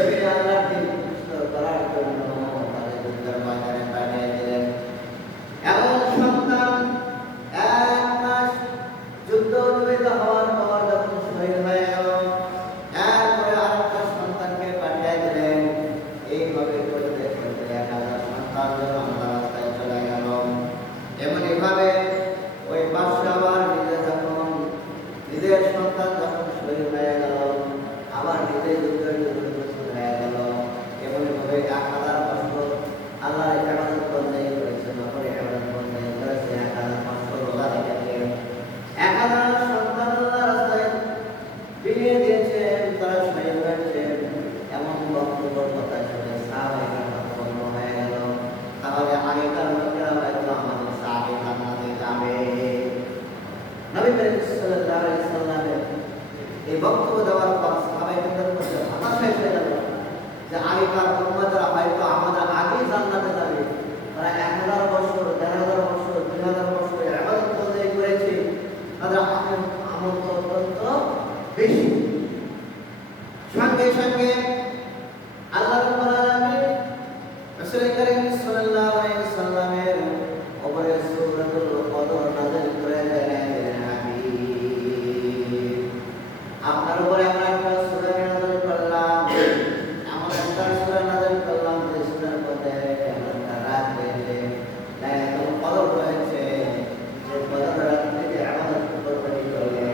জমিনে আল্লাহর দিন প্রতিষ্ঠা করার জন্য তাদের যুদ্ধের ময়দানে পাঠিয়ে দিলেন। এমন সন্তান 1 মাস যুদ্ধ উদ্ভিদ হওয়ার পর যখন শহীদ হয়ে গেল, এরপরে আরেকটা সন্তানকে পাঠিয়ে দিলেন। এইভাবে করতে করতে 1000 সন্তান যখন আল্লাহর রাস্তায় চলে গেল। এমনিভাবে ওই বাদশা আবার নিজের সন্তান যখন শহীদ হয়ে গেল, আবার নিজের যুদ্ধের জন্য প্রস্তুত হয়ে গেল। এমনিভাবে 1000 বছর আল্লাহর ইবাদত বন্দেগী করেছে, নফল ইবাদত বন্দেগী করেছে, 1000 বছর রোজা রেখেছে, 1000 সন্তান আল্লাহর রাস্তায় বিলিয়ে দিয়েছেন, তারা শহীদ হয়েছেন। এমন বক্তব্যের কথা শুনে সাহাবায়ে কেরাম বন্ধ হয়ে গেল। তাহলে আগেকার লোকেরা হয়তো আমাদের সাহাবী জান্নাতে যাবে। নবী করিম সাল্লাল্লাহু আলাইহি সাল্লামের এই বক্তব্য দেওয়ার পর সাহাবায়ে কেরামের মধ্যে হতাশা এসে গেল যে আগেকার উম্মতরা হয়তো আমাদের আগেই জান্নাতে যাবে। তারা 1000 বছর, 1500 বছর, 2000 বছর ইবাদত বন্দেগী করেছে, তাদের আমল অত্যন্ত বেশি। সঙ্গে সঙ্গে আল্লাহ রাব্বুল আলামিন রাসূল করিম সাল্লাল্লাহু আলাইহি সাল্লামের উপরে সূরাতুল কদর নাযিল করে দিলেন। আপনার উপরে আমরা একটা সূরা নাযিল করলাম, আমরা একটা সূরা নাযিল করলাম, যে সূরার মধ্যে একটা রাত রয়েছে, লাইলাতুল কদর রয়েছে। যে কদর রাতে ইবাদত করবে করলে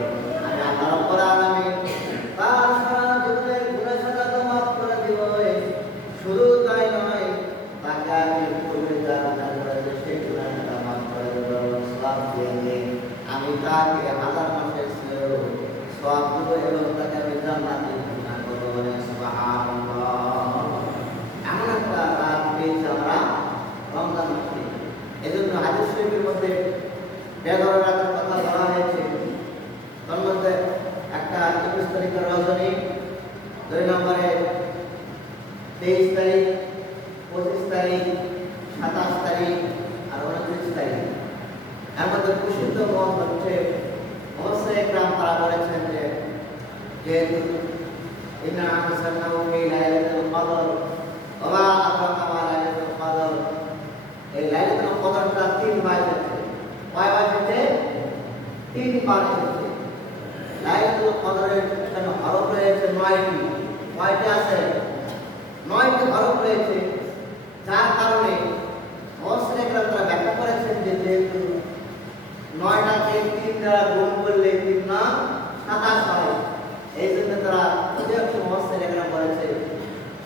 আমি আল্লাহ রাব্বুল আলামিন তার সারা জীবনের গুনাহ খাতা মাফ করে দিব। শুধু তাই নয়, তাকে আমি পূর্বে যা গুনাহ করেছে সেই গুনাহ খাতা মাফ করে দেব, সওয়াব দিয়ে আমি তাকে 1000 মাসের চেয়েও সওয়াব দেব এবং তাকে আমি জান্নাতে ঘোষণা করব। বলেন সুবহানাল্লাহ। এমন একটা রাত পেয়েছি আমরা রমজান মাসে। এজন্য হাদিস শরীফের মধ্যে বেদর রাতের কথা বলা হয়েছে। তার মধ্যে একটা 21 তারিখের রজনী, 2 নম্বরে 23 তারিখ, 25 তারিখ, 27 তারিখ আর 29 তারিখ। এর মধ্যে প্রসিদ্ধ মত হচ্ছে মুফাসসির ইকরাম তারা বলেছেন যে যেহেতু ইন্না আনসালনাহু ফি লাইলাতুল কদর ওয়া মা আদরাকা মা লাইলাতুল কদর, এই লাইলাতুল কদরটা 3 বার এসেছে। কয় বার এসেছে? 3 বার এসেছে। লাইলাতুল কদরের এখানে হরফ রয়েছে 9টি। কয়টি আছে? 9টি হরফ রয়েছে, যার কারণে মুফাসসির ইকরাম তারা ব্যাখ্যা করেছেন যে যেহেতু 9টাকে 3 দ্বারা গুণ করলে 3 না 27 হয়, এই জন্য তারা অধিকাংশ মুফাসসির ইকরাম বলেছে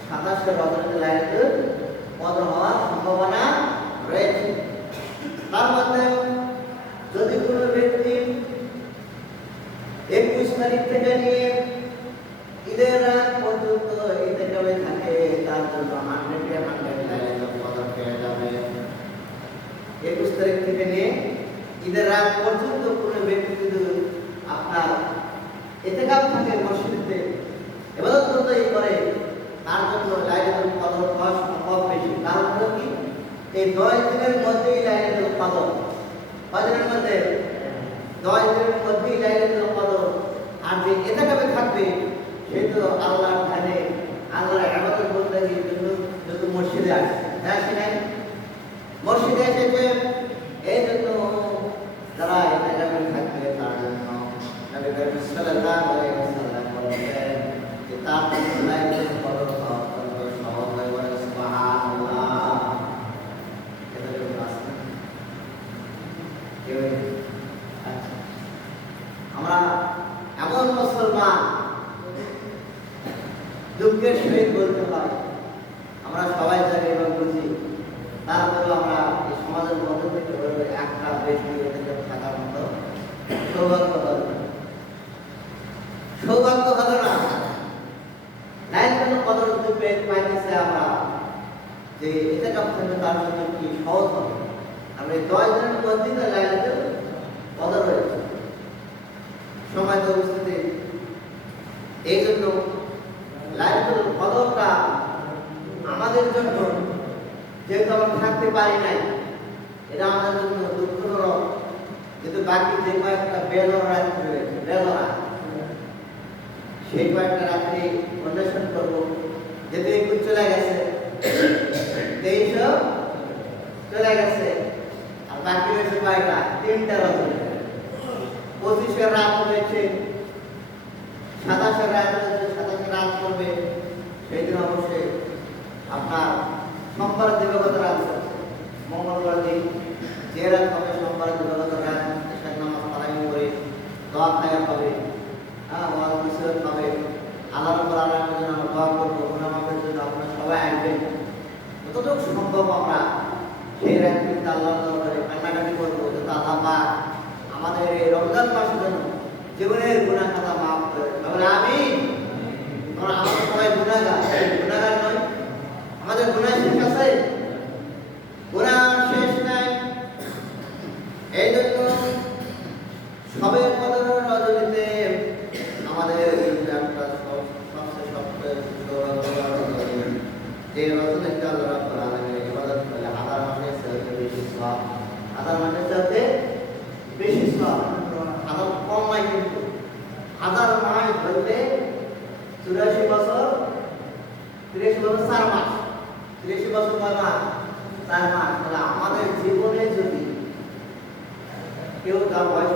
27 রজনীতে লাইলাতুল কদর হওয়ার সম্ভাবনা রয়েছে। তার মধ্যে যদি কোনো ব্যক্তি 21 তারিখ থেকে নিয়ে ঈদের রাত পর্যন্ত ইতিকাফে থাকে, তার জন্য 100 লাইলাতুল কদর পেয়ে যাবে। 21 তারিখ থেকে নিয়ে ঈদের রাত পর্যন্ত কোনো ব্যক্তি যদি আপনার ইতিকাফ থাকে মসজিদে ইবাদত বন্দেগী করে, তার জন্য লাইলাতুল কদর পাওয়া সম্ভব বেশি। কারণ হলো কি, এই 10 দিনের মধ্যেই লাইলাতুল কদর। কয় দিনের মধ্যে? 10 দিনের মধ্যেই লাইলাতুল কদর। আর যে ইতিকাফে থাকবে সে তো আল্লাহর ধ্যানে, আল্লাহর ইবাদত বন্দেগীর জন্য যদি মসজিদে আসে, আসে নাই মসজিদে এসেছে, এই জন্য যারা ইতিকাফে থাকবে তার জন্য নবী করিম সাল্লাল্লাহু আলাইহি ওয়াসাল্লাম বলেছেন যে তার জন্য লাইলাতুল কদর পাওয়া অত্যন্ত সহজ হয়। বলেন সুবহানাল্লাহ। এটা জন্য আসলে আচ্ছা, আমরা এমন মুসলমান দুঃখের সহিত বলতে হয়, আমরা সবাই জানি এবং বুঝি, তারপরেও আমরা এই সমাজের মধ্য থেকে বলবো একটা ব্যক্তি এটাকে থাকার মতো সৌভাগ্য হলো না। সৌভাগ্য হলো না। লাইলাতুল কদর যদি পাইতেছে আমরা, যে এটা কাপড় তার জন্য কি সহজ হবে। আমরা এই 10 দিনের মধ্যেই লাইলাতুল কদর রয়েছে। সময় তো উপস্থিতি, এই জন্য লাইলাতুল কদরটা আমাদের জন্য, যেহেতু আমরা থাকতে পারি নাই, এটা আমাদের জন্য দুঃখজনক। কিন্তু বাকি যে কয়েকটা বেদর রাত্রি রয়েছে, বেদরা, সেই কয়েকটা রাত্রি অন্বেষণ করবো, যে চলে গেছে, আর বাকি হয়েছে কয়টা? 3টা রজনী। 25 রাত হয়েছে, 27 রাত হয়েছে, 27 রাত করবে। সেই দিন অবশ্যই আপনার সোমবার দিবাগত রাত হচ্ছে, মঙ্গলবার দিন যে রাত হবে সোমবার দিবাগত রাত, এশার নামাজ তারাবি করে দোয়া খায়া হবে, ওয়াজ নসিহত হবে, আল্লাহ রাব্বুল আলামিনের জন্য আমরা দোয়া করবো, গুনাহ মাফের জন্য আপনারা সবাই আসবেন। যতটুকু সম্ভব আমরা সেই রাত্রিতে আল্লাহর দরবারে কান্নাকাটি করবো, যাতে আল্লাহ পাক আমাদের এই রমজান মাসের জন্য জীবনের গুনাহ খাতা মাফ করে। তাহলে আমিন। কারণ আমরা সবাই গুনাহগার, গুনাহগার নয়? আমাদের গুনাহ শেষ আছে? গুনাহ শেষ নাই। এই জন্য সবে কদরের রজনীতে আমাদের একটা সবচেয়ে যে রজনীতে আল্লাহ রাব্বুল আলামিনের ইবাদত করলে হাজার মাসের চেয়ে বেশি সওয়াব, হাজার মাসের চেয়ে বেশি সওয়াব। হাজার কম নয়, কিন্তু হাজার মাস ধরলে 84 বছর, 83 বছর 4 মাস, 83 বছর কয় মাস? 4 মাস। তাহলে আমাদের জীবনে যদি কেউ তার বয়স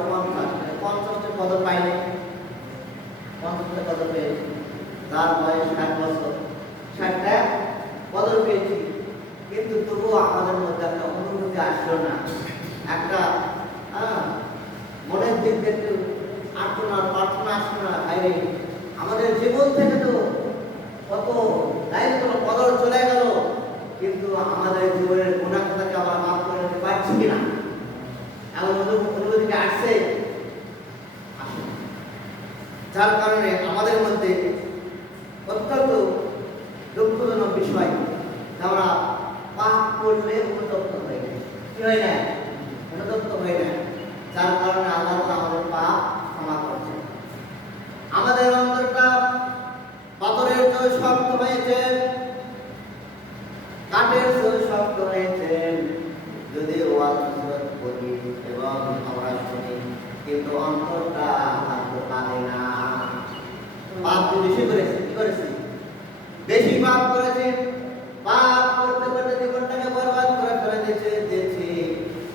50টা কদর পাইনি, 50টা কদর পেয়েছি, তার বয়স 60 বছর, 60টা কদর পেয়েছি, কিন্তু তবুও আমাদের মধ্যে একটা অনুভূতি আসলো না, একটা মনের দিক থেকে আর্থনা প্রার্থনা আসলো না। ভাইরে, আমাদের জীবন থেকে তো কত দায়িত্ব কদর চলে গেল, কিন্তু আমাদের জীবনের গুনাহ খাতাকে আমরা মাফ করে নিতে পারছি কিনা? এমন অনুভূতি আসছে? যার কারণে আমাদের মধ্যে অত্যন্ত দুঃখজনক বিষয়, আমরা পাপ করলে অনুতপ্ত হয়ে যায়। কি হয় না? অনুতপ্ত হয়ে যায়। যার কারণে আল্লাহ আমাদের পাপ ক্ষমা করছে। আমাদের অন্তরটা পাথরের চেয়ে শক্ত হয়েছে, কাঠের চেয়ে শক্ত হয়েছে। যদি ওয়াজ নসিহত করি এবং আমরা শুনি, কিন্তু অন্তরটা মানে না। পাপ বেশি করেছে, কি করেছে? বেশি পাপ করেছে। পাপ করতে করতে জীবনটাকে বরবাদ করে ফেলে দিয়েছি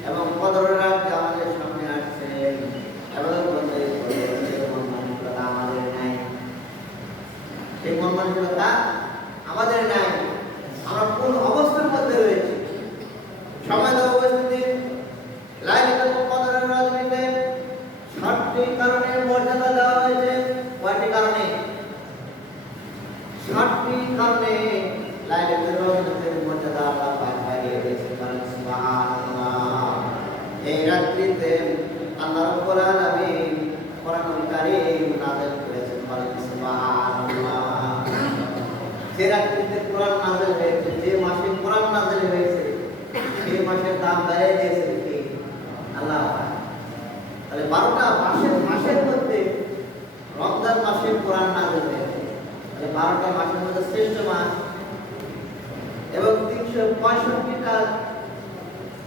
এবং কদরের রাত আমাদের সামনে আসছে এবং আমাদের নাই, সেই মন মানসিকতা আমাদের নাই। আমরা কোন অবস্থার মধ্যে রয়েছি? সময় দেওয়া উপস্থিতি লাইলাতুল কদরের রজনীতে 60টি কারণে মর্যাদা দেওয়া হয়েছে। কয়টি কারণে? 60টি কারণে লাইলাতুল কদরের মর্যাদা আল্লাহ পাক বাড়িয়ে দিয়েছেন। সুবহানাল্লাহ। এই রাত্রিতে আল্লাহ রাব্বুল আলামিন কোরআনুল কারীম নাযিল করেছেন। সুবহানাল্লাহ। যে রাত্রিতে কোরআন নাযিল হয়েছে, যে মাসে কোরআন নাযিল হয়েছে, সেই মাসের দাম বাড়িয়ে দিয়েছেন কে? আল্লাহ। তাহলে 12টা মাসের মধ্যে রমজান মাসে কোরআন নাযিল হয়েছে। তাহলে 12টা মাসের মধ্যে শ্রেষ্ঠ মাস এবং 365টা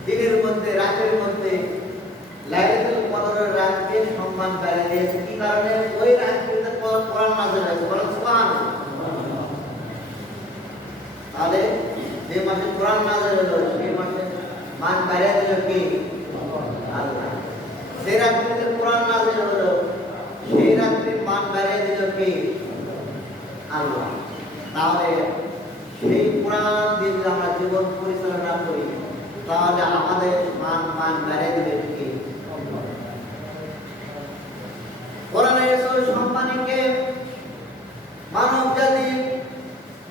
দিনের মধ্যে, রাতের মধ্যে লাইলাতুল কদরের রাতকে সম্মান বাড়িয়ে দিয়েছে। কি কারণে? ওই রাত্রিতে কোরআন নাযিল হয়েছে। বলেন সুবহানাল্লাহ। তাহলে যে মাসে কোরআন নাযিল হলো, সেই মাসে মান বাড়িয়ে দিল কে? আল্লাহ। যে রাত্রিতে কোরআন নাযিল হলো, সেই রাত্রির মান বাড়িয়ে দিল কে? আল্লাহ। তাহলে সেই কোরআন দিয়ে আমরা জীবন পরিচালনা করি, তাহলে আমাদের মান বাড়িয়ে দিবে কে? কোরআনের সম্মানী কে? মানব জাতি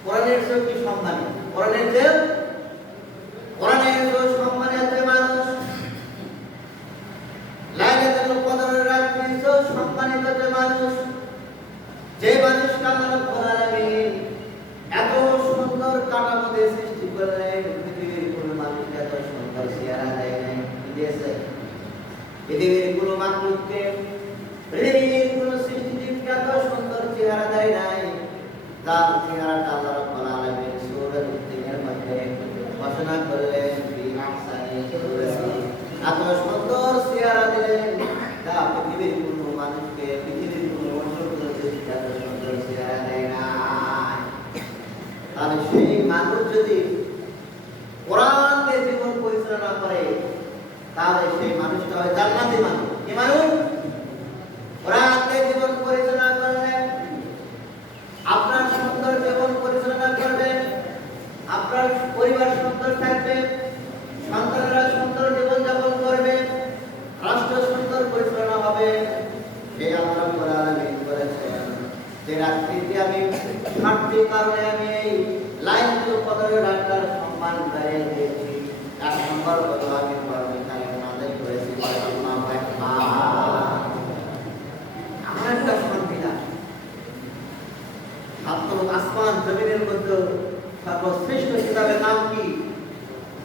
কোরআনের কি সম্মানী? কোরআনের সম্মানী আছে মানুষ। লাইলাতুল কদরের রাত্রি সম্মানিত যে মানুষ, যে মানুষকে আল্লাহ রাব্বুল আলামিন এত সুন্দর কাঠামো দিয়ে সৃষ্টি করলেন, পৃথিবীর কোনো মানুষকে এত সুন্দর চেহারা দেয় নাই। দিয়েছে পৃথিবীর কোনো মানুষকে, পৃথিবীর কোনো সৃষ্টিজীবকে এত সুন্দর চেহারা দেয় নাই, যার চেহারাটা আল্লাহ রাব্বুল আলামিন সূরা তিনের মধ্যে ঘোষণা করলেন, এত সুন্দর চেহারা দিলেন, যা পৃথিবীর কোনো মানুষকে, পৃথিবীর কোনো মনুষ্যকে এত সুন্দর চেহারা দেয় না। তাহলে সেই মানুষ যদি কোরআন দিয়ে জীবন পরিচালনা তাহলে সেই মানুষটা হয় জান্নাতি মানুষ। কি মানুষ? কোরআনকে জীবন পরিচালনা করবে, আপনার সুন্দর জীবন পরিচালনা করবে, আপনার পরিবার সুন্দর থাকবে, সন্তানেরা সুন্দর জীবন যাপন করবে, রাষ্ট্র সুন্দর পরিচালনা হবে। এই আল্লাহ রাব্বুল আলামিন বলেছেন যে রাত্রিতে আমি 60টি কারণে আমি এই লাইলাতুল কদরের রাতটার সম্মান বাড়িয়ে দিয়েছি। 1 নম্বর হলো আমি কোরআন কারীম নাযিল করেছি। আল্লাহু আকবার। আমার একটা সংবিধান আসমান জমিনের মধ্যে সর্বশ্রেষ্ঠ কিতাবের নাম কি?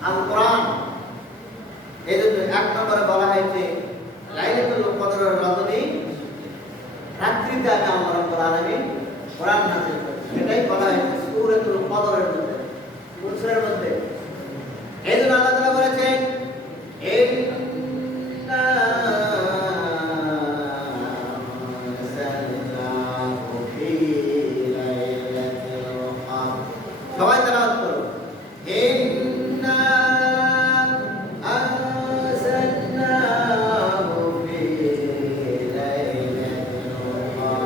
আল কোরআন। এই জন্য 1 নম্বরে বলা হয়েছে লাইলাতুল কদরের রজনী রাত্রিতে আমি আল্লাহ রাব্বুল আলামিন কোরআন নাযিল করেছি। সেটাই বলা হয়েছে সূরাতুল কদরের মধ্যে। কোন সূরার মধ্যে? এই জন্য আল্লাহ তাআলা বলেছেন ইন্না আনজালনাহু ফী লাইলাতিল কদর। সবাই তেলাওয়াত করো। ইন্না আনজালনাহু ফী লাইলাতিল কদর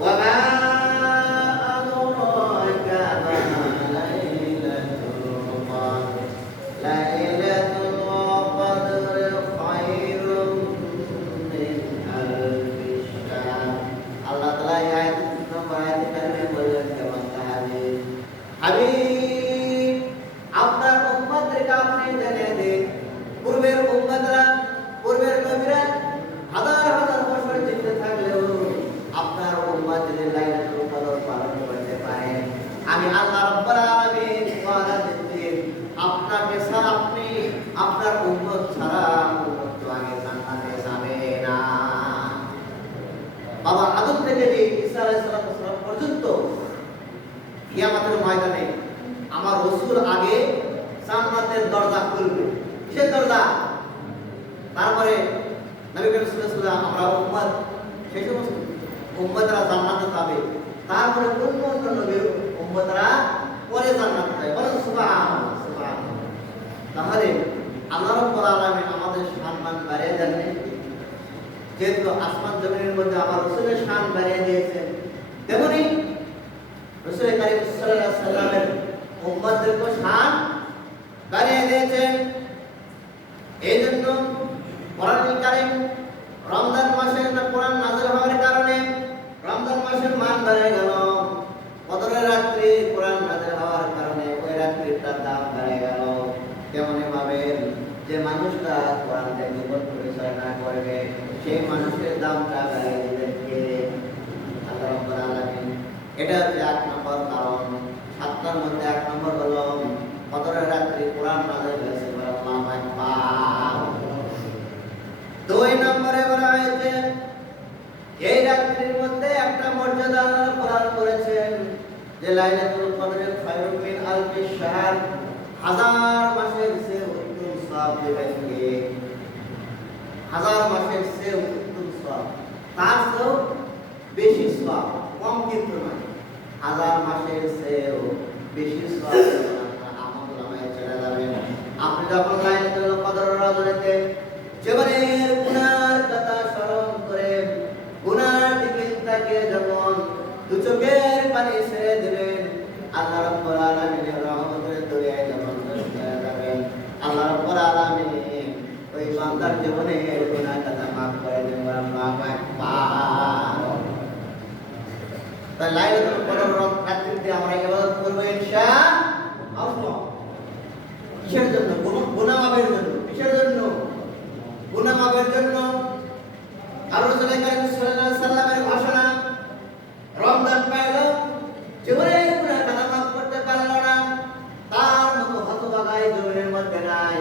ওয়া মা আদরাকা মা লাইলাতুল কদর লাইলাতুল কদর খায়রুম মিন আলফি শাহর। আল্লাহ তাআলা এই আয়াত নম্বর আয়াতে কারিমে বললেন কেমন হাবিব, হাবিব আপনার উম্মতদেরকে আপনি জানিয়ে দিন, পূর্বের উম্মতরা, পূর্বের নবীরা হাজার হাজার বছর জীবিত থাকলেও আপনার উম্মত যদি লাইলাতুল কদর পালন করতে পারে, আমি আল্লাহ রাব্বুল আলামিন ওয়াদা দিচ্ছি আপনাকে ছাড়া, আপনি আপনার উম্মত ছাড়া উম্মত তো আগে জান্নাতে যাবে না। বাবা আদম থেকে যে ঈসা আলাইহিস সালাম পর্যন্ত কিয়ামতের ময়দানে আমার রাসূল আগে জান্নাতের দরজা খুলবে। কিসের দরজা? তারপরে নবী করিম সাল্লাল্লাহু আলাইহি ওয়াসাল্লাম আমরা উম্মত, সেই সমস্ত উম্মতরা জান্নাতে যাবে। তারপরে অন্য অন্য নবীর উম্মতরা পরে জান্নাতে যাবে। বলেন সুবহানাল্লাহ, সুবহানাল্লাহ। তাহলে আল্লাহ রাব্বুল আলামিন আমাদের সম্মান বাড়িয়ে দেন। যেহেতু আসমান জমিনের মধ্যে আমার রাসূলের শান বাড়িয়ে দিয়েছেন, তেমনি রাসূল কারীম সাল্লাল্লাহু আলাইহি সাল্লামের উম্মতদেরকে শান বাড়িয়ে দিয়েছেন। এই জন্য কোরআনুল কারীম রমজান মাসের কোরআন নাযিল হওয়ার কারণে রমজান মাসের মান বেড়ে গেল। কদরের রাত্রি কোরআন নাযিল হওয়ার কারণে ওই রাত্রিটার দাম বেড়ে গেল। তেমনি ভাবে যে মানুষটা কোরআন দিয়ে জীবন পরিচালনা করবে সেই মানুষের দামটা বেড়ে দিবেন কে? আল্লাহ রাব্বুল আলামিন। এটা হচ্ছে 1 নম্বর কারণ। 7টার মধ্যে 1 নম্বর হলো কদরের রাত্রি কোরআন নাযিল হয়েছে। আল্লাহু আকবার। 2 নম্বরে বলা হয়েছে এই রাত্রির মধ্যে একটা মর্যাদা আল্লাহ প্রদান করেছেন যে লাইলাতুল কদরের খায়রুম মিন আলফি শাহর, হাজার মাসের চেয়ে উত্তম সওয়াব দেবেন কে? হাজার মাসের চেয়ে উত্তম সওয়াব, তার চেয়েও বেশি সওয়াব, কম কিন্তু নয়। হাজার মাসের চেয়েও বেশি সওয়াব আমল নামায় চলে যাবেন। আপনি যখন লাইলাতুল কদরের রজনীতে জীবনের গুনার কথা স্মরণ করে গুনার দিকে তাকিয়ে যখন দু চোখের পানি ছেড়ে দিবেন, আল্লাহ রাব্বুল আলামিনের রহমতের দরিয়ায় যখন চলে যাবেন, আল্লাহ রাব্বুল আলামিন ওই বান্দার জীবনের গুনাহ কথা মাফ করে দেবেন। আল্লাহু আকবার। তাই লাইলাতুল কদর রাত্রিতে আমরা ইবাদত করব ইনশাআল্লাহ। কিসের জন্য? গুনাহ মাফের জন্য। কিসের জন্য? গুনাহ মাফের জন্য। আর রাসূল কারীম সাল্লাল্লাহু আলাইহি সাল্লামের ঘোষণা, রমজান পাইল জীবনের গুনাহ কথা মাফ করতে পারল না, তার মতো হতভাগা এই জমিনের মধ্যে নাই।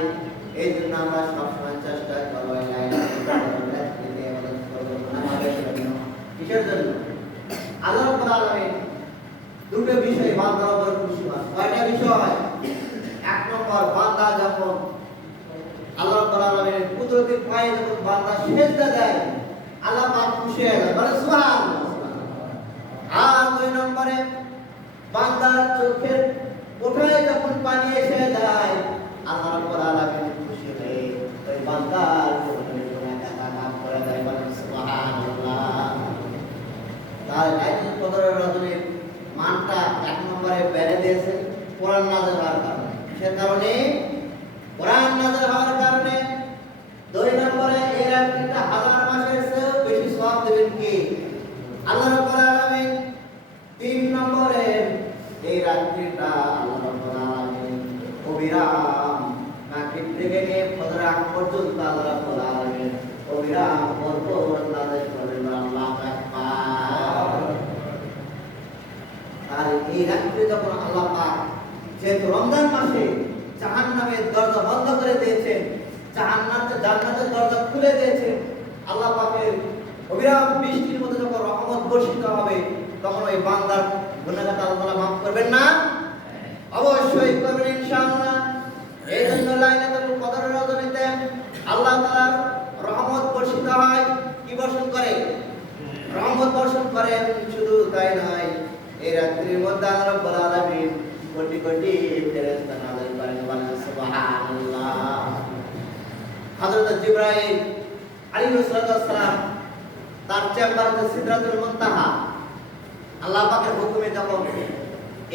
এই জন্য আমরা সবসময় চেষ্টা করব লাইলাতুল কদর রাত্রিতে ইবাদত করব গুনাহ মাফের জন্য। কিসের জন্য? আল্লাহ রাব্বুল আলামিন দুটো বিষয় বান্দার উপর খুশি হয়। কয়টা বিষয়? 1 নম্বর, বান্দা যখন আল্লাহ রাব্বুল আলামিনের কুদরতি পায়ে যখন বান্দা সিজদা দেয়, আল্লাহ পাক খুশি হয়ে যায়। বলে সুবহানাল্লাহ। আর 2 নম্বরে, বান্দার চোখের কোঠায় যখন পানি এসে যায়, আল্লাহ রাব্বুল আলামিন খুশি হয়ে ওই বান্দার জীবনের গুনাহ মাফ করে দেয়। বলেন সুবহানাল্লাহ। তার লাইলাতুল কদরের রজনীর মানটা এক নম্বরে বেড়ে দিয়েছে কোরআন নাযিল হওয়ার কারণে। কিসের কারণে? কোরআন নাযিল হওয়ার কারণে। দুই নম্বরে এই রাত্রিটা হাজার মাসের চেয়েও বেশি সওয়াব দেবেন কি? আল্লাহ রাব্বুল আলামিন। তিন নম্বরে এই রাত্রিটা আল্লাহ রাব্বুল আলামিন অবিরাম মাগরিব থেকে নিয়ে ফজর আগ পর্যন্ত আল্লাহ রাব্বুল আলামিন অবিরাম বরকত নাযিল করেন। আল্লাহু আকবার। আর এই রাত্রে যখন আল্লাহ পাক যেহেতু রমজান মাসে জাহান্নামের দরজা বন্ধ করে দিয়েছেন, জান্নাতের দরজা খুলে দিয়েছেন, আল্লাহ পাকের অবিরাম বৃষ্টির মধ্যে যখন রহমত বর্ষিত হবে তখন ওই বান্দার গুনাহগার আল্লাহ মাফ করবেন না? অবশ্যই করবেন ইনশাআল্লাহ। এই জন্য লাইলাতুল কদরের রজনীতে আল্লাহ তাআলার রহমত বর্ষিত হয়। কি বর্ষণ করে? রহমত বর্ষণ করেন। শুধু তাই নয়, এই রাত্রির মধ্যে আল্লাহ রাব্বুল আলামিন কোটি কোটি ফেরেশতা নাযিল করেন। বলেন সুবহানাল্লাহ। হযরত জিবরাইল আলাইহিস সালাম তার চেম্বারে সিদরাতুল মুনতাহা আল্লাহ পাকের হুকুমে যখন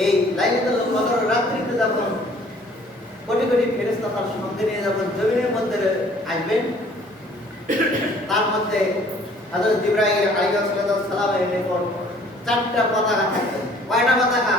এই লাইলাতুল কদর রাত্রিতে যখন কোটি কোটি ফেরেশতা তার সঙ্গে নিয়ে যখন জমিনের মধ্যে আসবেন, তার মধ্যে হযরত জিবরাইল আলাইহিস সালামের নিকট চারটা পতাকা থাকবে। কয়টা পতাকা?